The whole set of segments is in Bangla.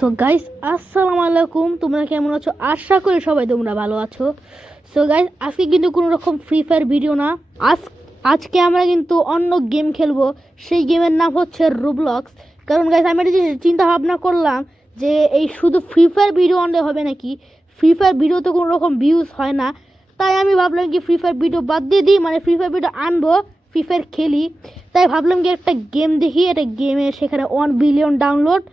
সো গাইস আসসালামু আলাইকুম, তোমরা কেমন আছো? আশা করি সবাই তোমরা ভালো আছো। সো গাইস আজকে কিন্তু কোনো রকম ফ্রি ফায়ার ভিডিও না, আজকে আমরা কিন্তু অন্য গেম খেলবো। সেই গেমের নাম হচ্ছে রোবলক্স। কারণ গাইস আমি একটা চিন্তা ভাবনা করলাম যে এই শুধু ফ্রি ফায়ার ভিডিও আনলে হবে নাকি, ফ্রি ফায়ার ভিডিও তো কোনো রকম ভিউজ হয় না। তাই আমি ভাবলাম কি ফ্রি ফায়ার ভিডিও বাদ দিয়ে দিই, মানে ফ্রি ফায়ার ভিডিও আনবো, ফ্রি ফায়ার খেলি। তাই ভাবলাম কি একটা গেম দেখি, একটা গেমে সেখানে 1 বিলিয়ন ডাউনলোড।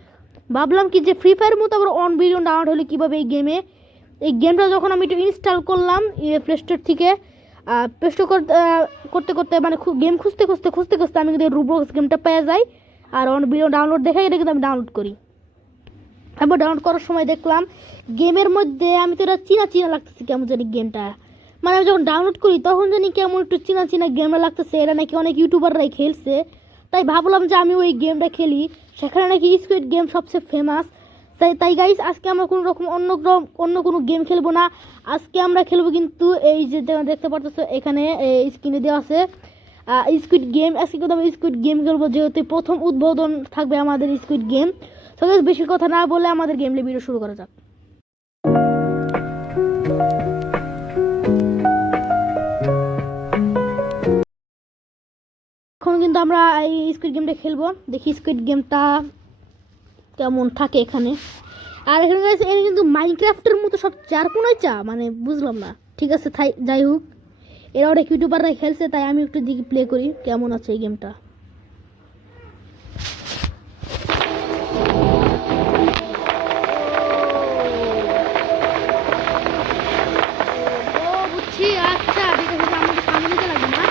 ভাবলাম কি যে ফ্রি ফায়ার মতো আবার 1 বিলিয়ন ডাউনলোড হলে কীভাবে এই গেমটা যখন আমি একটু ইনস্টল করলাম প্লে স্টোর থেকে, প্লে স্টোর করতে করতে মানে গেম খুঁজতে আমি কিন্তু রোবলক্স গেমটা পেয়ে যাই। আর 1 বিলিয়ন ডাউনলোড দেখাই, এটা কিন্তু আমি ডাউনলোড করি। তারপর ডাউনলোড করার সময় দেখলাম গেমের মধ্যে আমি তো এটা চিনা লাগতেছি কেমন জানি গেমটা। মানে আমি যখন ডাউনলোড করি তখন জানি কেমন একটু চিনা গেমটা লাগতেছে, এটা নাকি অনেক ইউটিউবাররাই খেলছে। তাই ভাবলাম যে আমি ওই গেমটা খেলি, সেখানে নাকি স্কুইড গেম সবচেয়ে ফেমাস। তাই গাইস আজকে আমরা কোনো রকম অন্য কোনো গেম খেলবো না। আজকে আমরা খেলবো কিন্তু এই যে দেখতে পারতেছো এখানে স্ক্রিনে দেওয়া আছে স্কুইড গেম। আজকে কিন্তু আমরা স্কুইড গেম খেলবো, যেহেতু প্রথম উদ্বোধন থাকবে আমাদের স্কুইড গেম। তো গাইস বেশি কথা না বলে আমাদের গেম ভিডিও শুরু করা যাক। এখন কিন্তু আমরা এই স্কুইড গেমটা খেলবো, দেখি স্কুইড গেমটা কেমন থাকে এখানে। আর এখানে এখানে কিন্তু মাইনক্রাফটের মতো সব চারকোনায় মানে বুঝলাম না। ঠিক আছে যাই হোক, এরা অনেক ইউটিউবাররা খেলছে, তাই আমি একটু দিকে প্লে করি কেমন আছে এই গেমটা। বুঝছি, আচ্ছা ঠিক আছে, আমাকে সামনে নিতে লাগবে না।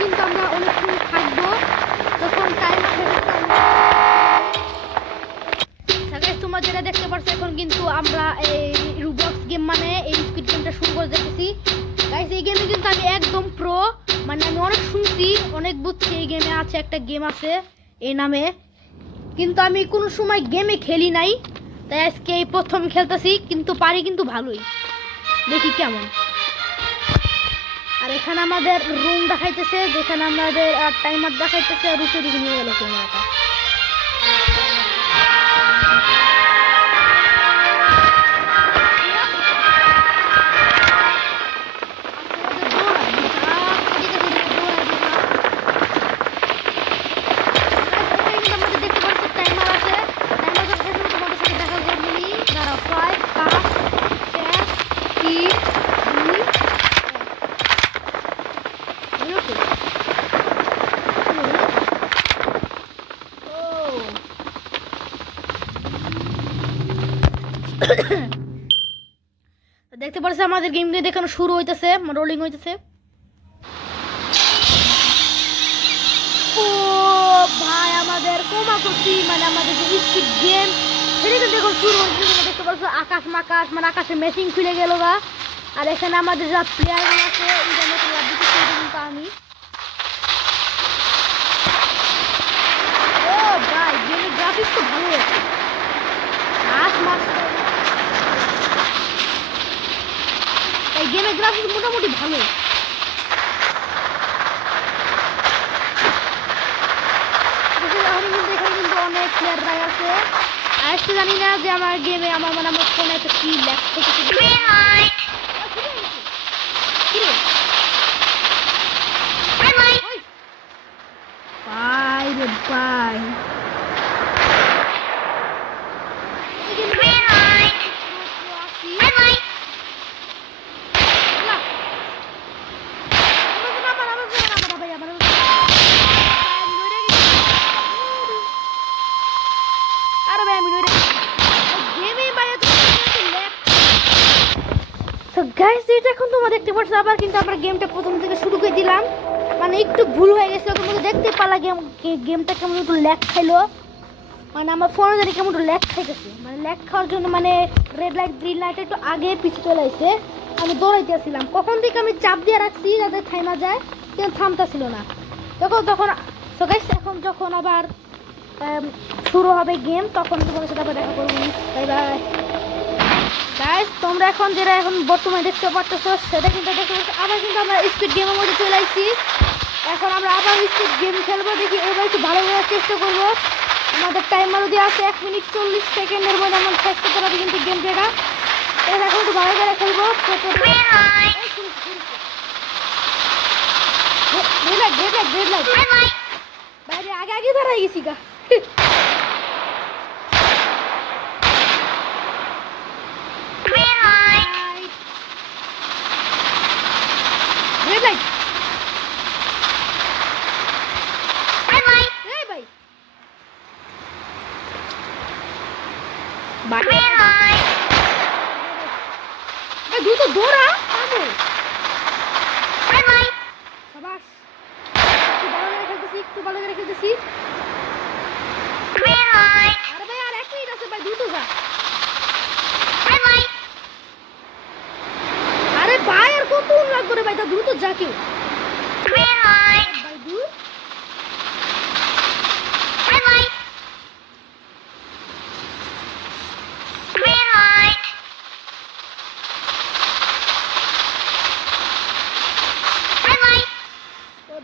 কিন্তু আমরা অনেকক্ষণ থাকবো, যখন টাইম তোমরা যেটা দেখতে পাচ্ছ, এখন কিন্তু আমরা এই রোবলক্স গেম মানে এই স্কুইড গেমটা শুরু করে দেখতেছি। গাইস এই গেমে কিন্তু আমি একদম প্রো, মানে আমি অনেক শুনছি, অনেক বুঝছি এই গেমে আছে, একটা গেম আছে এই নামে, কিন্তু আমি কোনো সময় গেমে খেলি নাই। তাই আজকে এই প্রথম খেলতেছি, কিন্তু পারি কিন্তু ভালোই, দেখি কেমন। আর এখানে আমাদের রুম দেখাইতেছে, যেখানে আমাদের টাইমার দেখাইতেছে, আর রুটে দিকে নিয়ে গেল ক্যামেরাটা। দেখতে পাচ্ছ আমাদের গেম দেখানো শুরু হইতেছে, রোলিং হইতেছে। ও ভাই আমাদের কোমাকুচি মানে আমাদের যে স্কুইড গেম সেটা কিন্তু এখন শুরু হচ্ছে। দেখতে পাচ্ছ আকাশ মাকাশ, মানে আকাশে মেশিন খুলে গেল গা। আর এখানে আমাদের যা প্লেয়ার আছে কিন্তু আমি ও ভাই গেমের গ্রাফিক্স তো ভালো আছে, এই গেমের গ্রাফিক্স মোটামুটি ভালো। এখানে কিন্তু অনেক প্লেয়াররাই আছে। আজকে জানি না যে আমার গেমে আমার ফোনে একটা কি ল্যাগ থেকে বাই রে বাই। এখন তোমরা দেখতে পাচ্ছ আবার কিন্তু আমরা গেমটা প্রথম থেকে শুরু করে দিলাম, মানে একটু ভুল হয়ে গেছে। তোমরা দেখতে পারলা গেমটা কেমন একটু ল্যাগ খাইলো, মানে আমার ফোনে জানি কেমন একটু ল্যাগ খাইতেছে। মানে ল্যাগ খাওয়ার জন্য মানে রেড লাইট গ্রিন লাইট একটু আগে পিছিয়ে চলে আসছে। আমি দৌড়াইতেছিলাম, কখন থেকে আমি চাপ দিয়ে রাখছি যাতে থাইমা যায়, কিন্তু থামতেছিল না। তখন এখন যখন আবার শুরু হবে গেম, তখন তোমাদের সাথে আবার দেখা করবো। Bye bye. গাইস তোমরা এখন যেটা এখন বর্তমানে দেখতে পাচ্ছ সেটা কিন্তু দেখতে পাচ্ছ আবার কিন্তু আমরা স্পিড গেমের মধ্যে চলে আসছি। এখন আমরা আবার স্পিড গেম খেলবো, দেখি এবার একটু ভালো করার চেষ্টা করবো। আমাদের টাইমার যদি আছে 1 মিনিট 40 সেকেন্ডের মধ্যে আমরা শেষ করতে পারবো কিন্তু গেমটা। এটা এখন একটু ভালো করে খেলবো। বাইরে আগে আগে দাঁড়াই গেছি গা। রেড লাইট দ্রুত দৌড়া পাগল। সাবাস, একটু ভালো করে খেলতেছি। আরে ভাই আর 1 মিনিট আছে ভাই, দ্রুত যা। আরে ভাই আর কত লাগবে রে ভাই, তা দ্রুত যা কেউ। ভাই দূর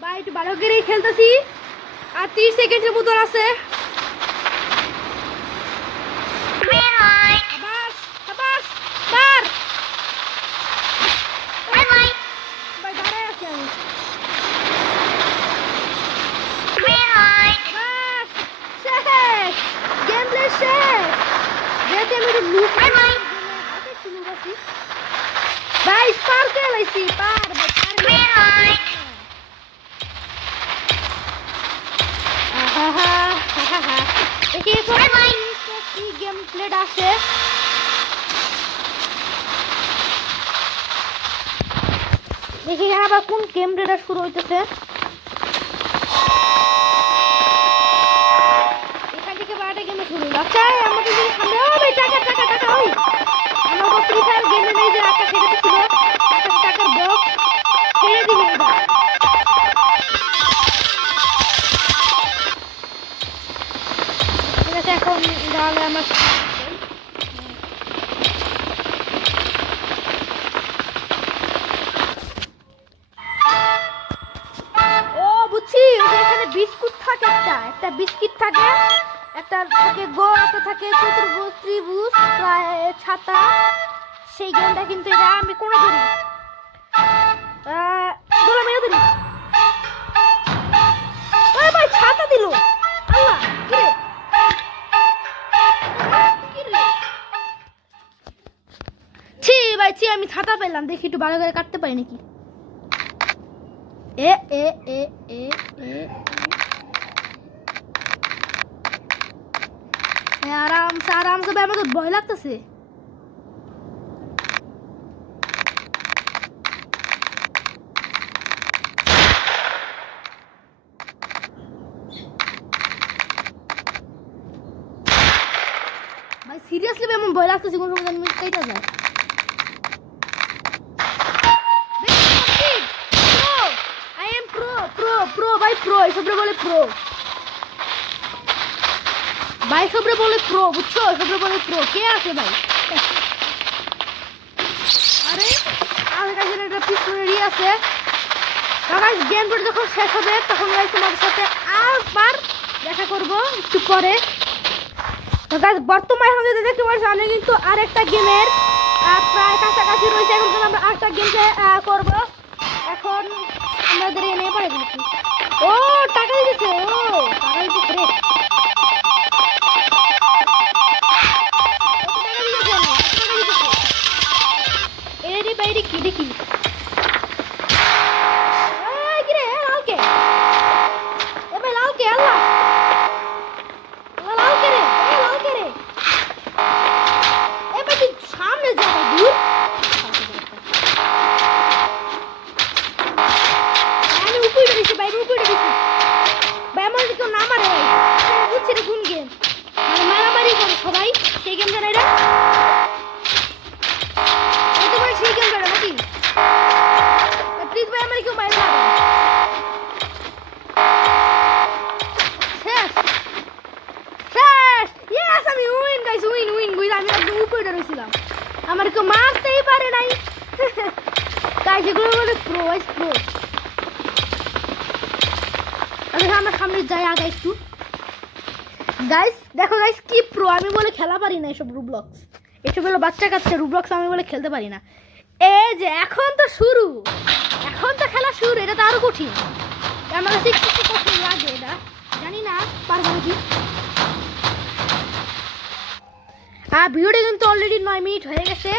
ভাই একটু ভালো করেই খেলতেছি। আর 30 সেকেন্ডের মতো আছে। ভাই স্পার্কেল আইছি পার ভাই দেখি কি গেম প্লেড আছে। দেখি আবার কোন গেম প্লেটা শুরু হইতেছে। এখান থেকে বারোটা গেমে শুরু। আচ্ছা আমাদের যদি সামনে ভাই টাকা টাকা টাকা ওই আমার ফ্রি ফায়ার গেমে নেই যে আকাশ সেটা ছিল আকাশ টাকার বক্স ছেড়ে দিবে। ঠিক আছে এখন তাহলে আমরা বুঝছি এখানে বিস্কুট থাকে, একটা বিস্কিট থাকে, একটা থাকে গো, একটা থাকে চতুর্ভুজ ত্রিভুজ প্রায় ছাতা। সেই গেমটা কিন্তু এটা আমি কোনো ধরি ধরো মেরে ধরি। ভাই ছাতা দিল আল্লাহ কিরে ছি ভাই ছি, আমি ছাতা পেলাম। দেখি একটু ভালো করে কাটতে পারি নাকি। এ এ এ এ এ আরামসে আরামসে ভাই, আমার তো ভয় লাগতেছে। ভাই সিরিয়াসলি ভাই আমার ভয় লাগতেছে, কোন সময় আমি কেটে যায়। ভাই প্রো এসবরে বলে প্রো, ভাই সবরে বলে প্রো, বুঝছো? সবরে বলে প্রো। কে আছে ভাই? আরে আমার কাছে একটা পিছনেরই আছে। গাইস গেমটা যখন শেষ হবে তখন গাইস তোমাদের সাথে আবার দেখা করব একটু পরে। তো গাইস বর্তমানে আমরা দেখতে পাচ্ছি আমি কিন্তু আরেকটা গেমের প্রায় কাছাকাছি রয়েছে। এখন কিন্তু আমরা আরেকটা গেম করব। এখন আমাদের এনে পড়ে গেছি। ও টাকা দিতেছে, ও টাকা দিতেছে রে। এরে বাইরে কি দেখি কি রে লালকে, এ ভাই লালকে আল্লাহ লালকে রে, এ লালকে রে, এ ভাই তুই সামনে যা ভাই দূর। আমি উপরে দিছি ভাই, উপরে দিছি ভাই, আমার কেউ না মারে ভাই, বুঝছি রে কোন গেম মানে মারামারি করে সবাই সেই গেম জানাই রে। সেই গেম নাকি গাইস এগুলো বলে প্রো গাইস প্রো। আচ্ছা আমরা সামনে যাই আগে একটু। গাইস দেখো গাইস কি প্রো, আমি বলে খেলা পারি না এসব রুবলক্স, এসব হলো বাচ্চা কাচ্চা রুবলক্স, আমি বলে খেলতে পারি না। এই যে এখন তো শুরু, এখন তো খেলা শুরু, এটা তো আরো কঠিন। আমার কাছে একটু কঠিন লাগে এটা, জানি না পারবো নাকি। ভিডিওটা কিন্তু অলরেডি 9 মিনিট হয়ে গেছে।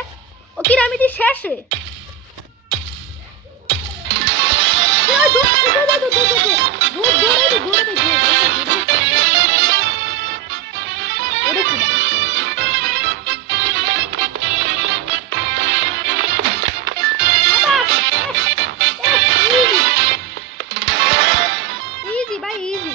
ও কি আমি দি শেষে ইজি ভাই ইজি।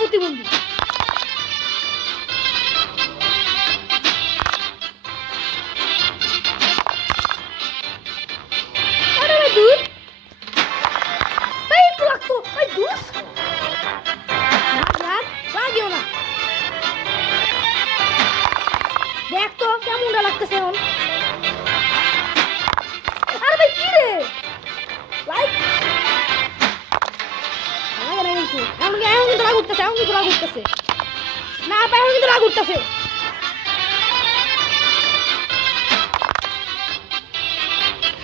প্রতিবন্ধী দেখ তো কেমনটা লাগতেছে এখন। আরে ভাই কি রে লাইক লাগে না কিন্তু এখন কিন্তু রাগ উঠতেছে, এখন কিন্তু রাগ উঠতেছে না ভাই, এখন কিন্তু রাগ উঠতেছে।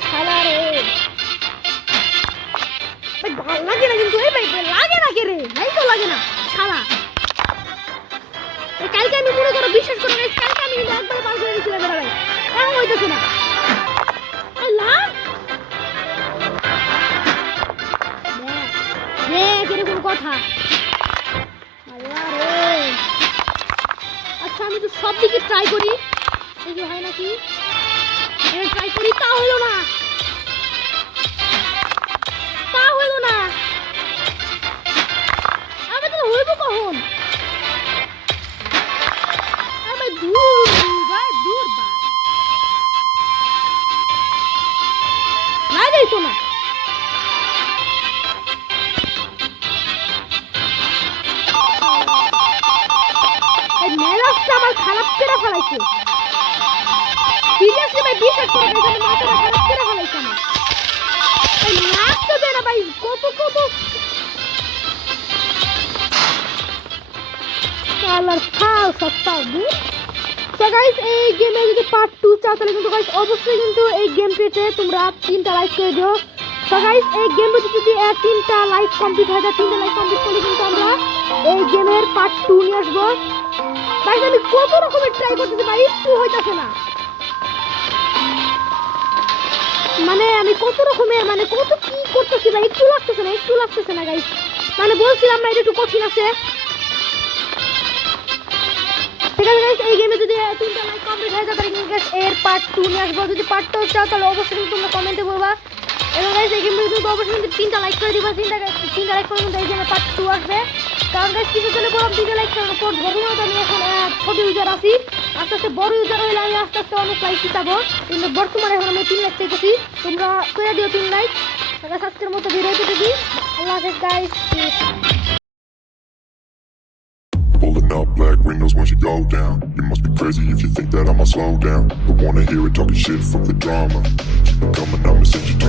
শালা রে ভাই ভালো লাগে না কিন্তু, এই ভাই লাগে না কে রে, ভাই তো লাগে না শালা। কালকে আমি মনে করো বিশ্বাস করে গেছি, কালকে আমি কিন্তু একবার পার করে দিয়েছিলাম এটা ভাই, এখন হইতেছে না লাগ কিরকম কথা। আল্লাহ রে আচ্ছা আমি তো সব দিকে ট্রাই করি, দেখি হয় নাকি, ট্রাই করি তা হইলো না, তা হইলো না, আমি তো হইব কখন। দূর ভাই দূর ভাই লাগাইছো না। মেলাসটা আমার খারাপ করে ফেলাইছে, সিরিয়াসলি ভাই বিশ্বাস করে গেছে মাথাটা খারাপ করে ফেলাইছে আমার। এই লাগতে দেয় না ভাই, কত কত কালার ফাল সব ফাল দূর। তো গাইস এই গেমে যদি পার্ট 2 চাও তাহলে কিন্তু গাইস অবশ্যই কিন্তু এই গেমটিতে তোমরা 3টা লাইক করে দিও। তো গাইস এই গেমটিতে যদি 3টা লাইক কমপ্লিট হয়ে যায়, 3টা লাইক কমপ্লিট করলে কিন্তু আমরা এই গেমের পার্ট 2 নিয়ে আসবো। গাইস আমি কত রকমের ট্রাই করতেছি ভাই, একটু হইতাছে না, মানে আমি কত রকমের মানে কত কি করতেছি ভাই, একটু লাগতেছে না গাইস, মানে বলছিলাম না এটা একটু কঠিন আছে। ঠিক আছে গাইস এই গেমে যদি 3টা লাইক কমপ্লিট হয়ে যায় তাহলে কিন্তু গাইস এর পার্ট 2 নিয়ে আসবো। যদি পার্ট 2 চাও তাহলে অবশ্যই কিন্তু তোমরা কমেন্টে বলবা, এবং গাইস এই গেমে কিন্তু অবশ্যই কিন্তু 3টা লাইক করে দিবা, 3টা লাইক করে কিন্তু এই গেমে পার্ট 2 আসবে। কারণ গাইস কিছু জন্য বললাম 3টা লাইক করার পর ধর্মত আমি এখন ছোট ইউজার আছি, আস্তে আস্তে বড় ইউজার হইলে আমি আস্তে আস্তে অনেক লাইক দিতাবো, কিন্তু বর্তমানে এখন আমি 3 লাইক চাইতেছি, তোমরা করে দিও 3 লাইক। তাহলে আজকের মতো ভিডিওতে দেখি, আল্লাহ হাফেজ guys. Pulling up black windows once you go down. You must be crazy if you think that I'ma slow down. Don't wanna hear it talking shit, fuck the drama. Keep it coming, I'ma send you to